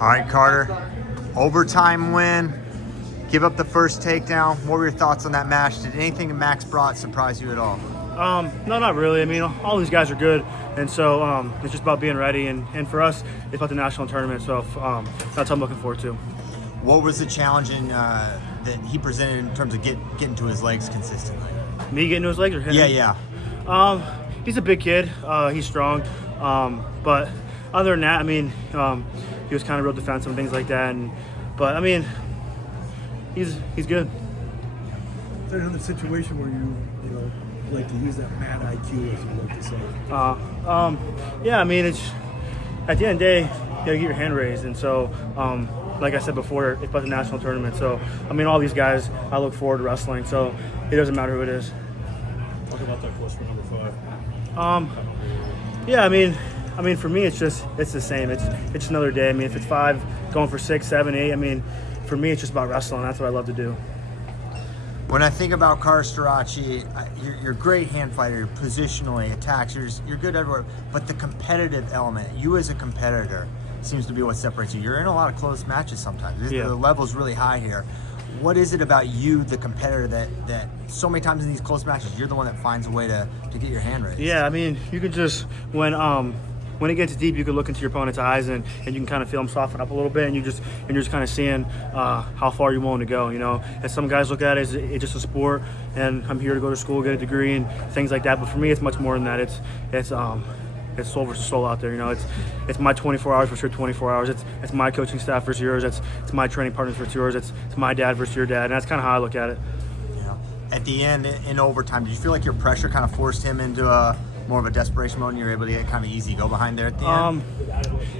All right, Carter. Overtime win. Give up the first takedown. What were your thoughts on that match? Did anything Max brought surprise you at all? No, not really. I mean, all these guys are good, and so it's just about being ready. And for us, it's about the national tournament. So that's what I'm looking forward to. What was the challenge that he presented in terms of getting to his legs consistently? Me getting to his legs or him? Yeah. He's a big kid. He's strong. But other than that, I mean, he was kind of real defensive and things like that. But I mean, he's good. Is there another situation where you like to use that mad IQ, as you like to say? Yeah, I mean, it's at the end of the day, you gotta get your hand raised, and so like I said before, it's about the national tournament. So I mean, all these guys, I look forward to wrestling. So it doesn't matter who it is. Talk about that close for number 5. Yeah, I mean, for me, it's the same. It's another day. I mean, if it's 5, going for 6, 7, 8. I mean, for me, it's just about wrestling. That's what I love to do. When I think about Carter Starocci, you're a great hand fighter. You're positionally, attacks. You're good everywhere. But the competitive element, you as a competitor, seems to be what separates you. You're in a lot of close matches sometimes. Yeah. The level's really high here. What is it about you, the competitor, that so many times in these close matches, you're the one that finds a way to get your hand raised? Yeah, I mean, you can just when it gets deep, you can look into your opponent's eyes and you can kind of feel them soften up a little bit, and you're just kind of seeing how far you're willing to go. As some guys look at it, it's just a sport, and I'm here to go to school, get a degree, and things like that. But for me, it's much more than that. It's soul versus soul out there. It's my 24 hours versus your 24 hours. It's my coaching staff versus yours. It's my training partners versus yours. It's my dad versus your dad, and that's kind of how I look at it. At the end, in overtime, did you feel like your pressure kind of forced him into more of a desperation mode, and you were able to get kind of easy go behind there at the end?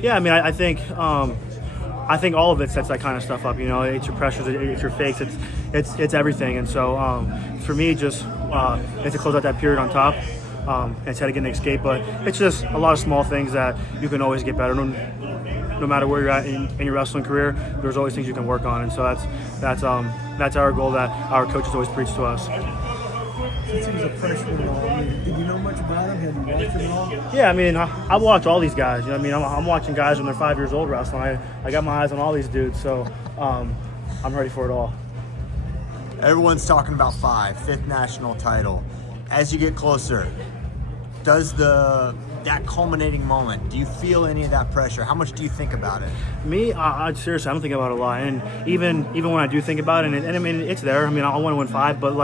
Yeah, I mean, I think all of it sets that kind of stuff up. It's your pressures, it's your fakes, it's everything. And so for me, just it's to close out that period on top. And try to get an escape, but it's just a lot of small things that you can always get better. No matter where you're at in your wrestling career, there's always things you can work on, and so that's our goal that our coaches always preach to us. Since he was a freshman, did you know much about him? Have you watched him at all? Yeah, I mean, I watch all these guys. I'm watching guys when they're 5 years old wrestling. I got my eyes on all these dudes, so I'm ready for it all. Everyone's talking about 5th national title. As you get closer, does that culminating moment, do you feel any of that pressure? How much do you think about it? Me, seriously, I don't think about it a lot. And even when I do think about it, and I mean, it's there. I mean, I want to win 5, but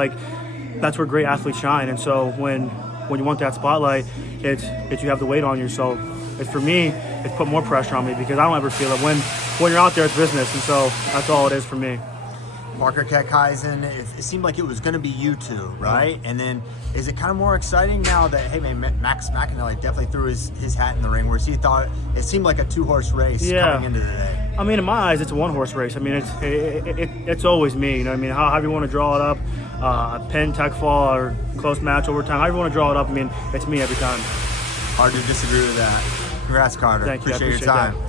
that's where great athletes shine. And so when you want that spotlight, it's you have the weight on you. So for me, it's put more pressure on me because I don't ever feel it. When you're out there, it's business, and so that's all it is for me. Parker Kekheisen, it seemed like it was going to be you two, right? And then is it kind of more exciting now that, hey man, Max McAnally definitely threw his hat in the ring, whereas he thought it seemed like a 2-horse race coming into the day? I mean, in my eyes, it's a 1-horse race. I mean, it's always me. However you want to draw it up, Penn, tech fall, or close match, overtime, however you want to draw it up, I mean, it's me every time. Hard to disagree with that. Congrats, Carter. Thank you. Appreciate your time. That.